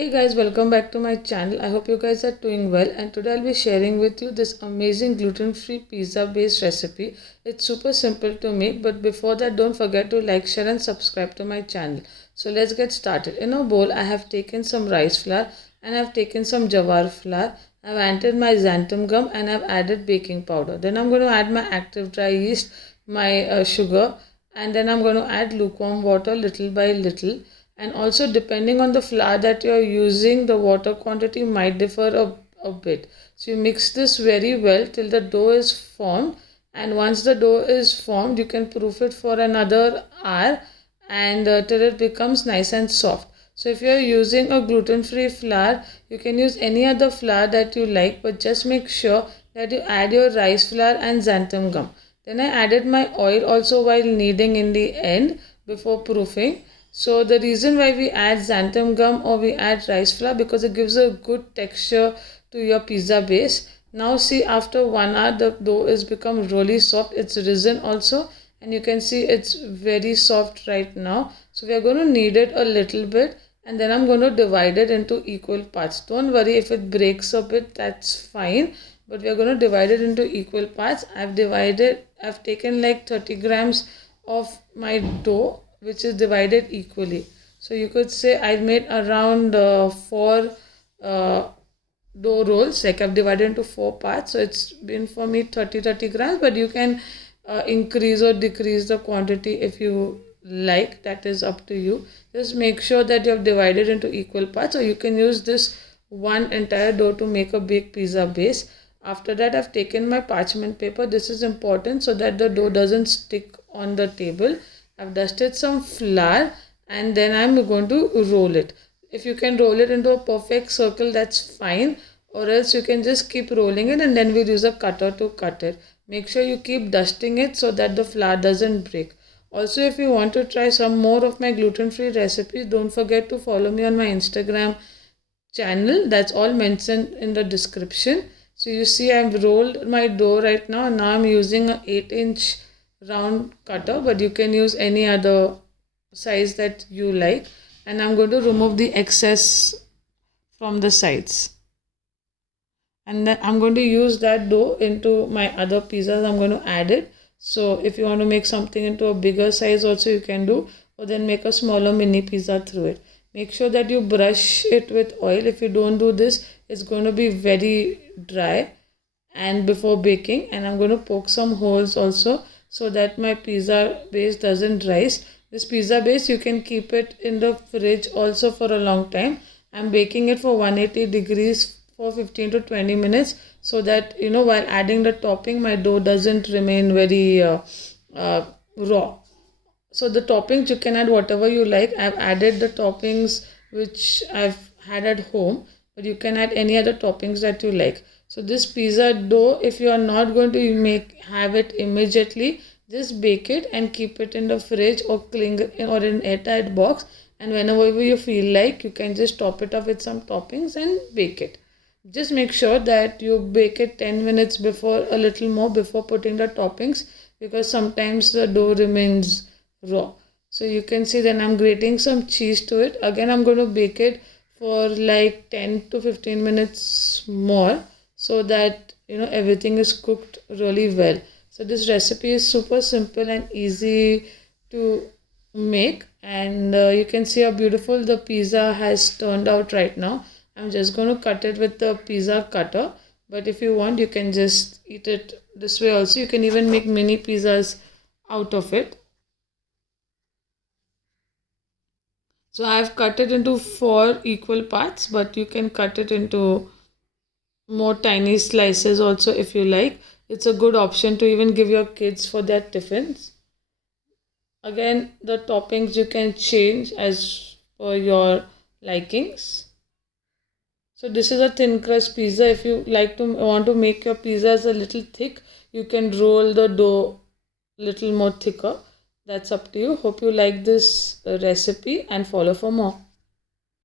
Hey guys, welcome back to my channel. I hope you guys are doing well, and today I'll be sharing with you this amazing gluten-free pizza based recipe. It's super simple to make, but before that don't forget to like, share and subscribe to my channel. So let's get started. In a bowl I have taken some rice flour and I've taken some jawar flour. I've added my xanthan gum and I've added baking powder. Then I'm going to add my active dry yeast, my sugar, and then I'm going to add lukewarm water little by little. And also depending on the flour that you're using, the water quantity might differ a bit. So you mix this very well till the dough is formed, and once the dough is formed you can proof it for another hour and till it becomes nice and soft. So if you're using a gluten-free flour, you can use any other flour that you like, but just make sure that you add your rice flour and xanthan gum. Then I added my oil also while kneading in the end before proofing. So the reason why we add xanthan gum or we add rice flour, because it gives a good texture to your pizza base. Now see, after 1 hour the dough is become really soft. It's risen also, and you can see it's very soft right now. So we are going to knead it a little bit, and then I'm going to divide it into equal parts. Don't worry if it breaks a bit, that's fine. But we are going to divide it into equal parts. I've taken like 30 grams of my dough, which is divided equally. So you could say I made around 4 dough rolls, like I've divided into 4 parts. So it's been for me 30 grams, but you can increase or decrease the quantity if you like. That is up to you. Just make sure that you have divided into equal parts, or you can use this one entire dough to make a big pizza base. After that, I've taken my parchment paper. This is important so that the dough doesn't stick on the table. I've dusted some flour and then I'm going to roll it. If you can roll it into a perfect circle, that's fine, or else you can just keep rolling it and then we'll use a cutter to cut it. Make sure you keep dusting it so that the flour doesn't break. Also, if you want to try some more of my gluten-free recipes, don't forget to follow me on my Instagram channel. That's all mentioned in the description. So you see I've rolled my dough right now, and now I'm using a 8-inch round cutter, but you can use any other size that you like. And I'm going to remove the excess from the sides, and then I'm going to use that dough into my other pizzas. I'm going to add it. So if you want to make something into a bigger size also you can do, or then make a smaller mini pizza through it. Make sure that you brush it with oil. If you don't do this, it's going to be very dry and before baking. And I'm going to poke some holes also so that my pizza base doesn't rise. This pizza base, you can keep it in the fridge also for a long time. I'm baking it for 180 degrees for 15 to 20 minutes, so that while adding the topping my dough doesn't remain very raw. So the toppings you can add whatever you like. I've added the toppings which I've had at home, but you can add any other toppings that you like. So this pizza dough, if you are not going to have it immediately, just bake it and keep it in the fridge or or in airtight box, and whenever you feel like, you can just top it up with some toppings and bake it. Just make sure that you bake it 10 minutes before, a little more before putting the toppings, because sometimes the dough remains raw. So you can see then I'm grating some cheese to it. Again, I'm going to bake it for like 10 to 15 minutes more, so that everything is cooked really well. So this recipe is super simple and easy to make, and you can see how beautiful the pizza has turned out right now. I'm just going to cut it with the pizza cutter, but if you want you can just eat it this way also. You can even make mini pizzas out of it. So I've cut it into 4 equal parts, but you can cut it into more tiny slices also if you like. It's a good option to even give your kids for their tiffins. Again, the toppings you can change as per your likings. So this is a thin crust pizza. If you want to make your pizzas a little thick, you can roll the dough little more thicker. That's up to you. Hope you like this recipe and follow for more.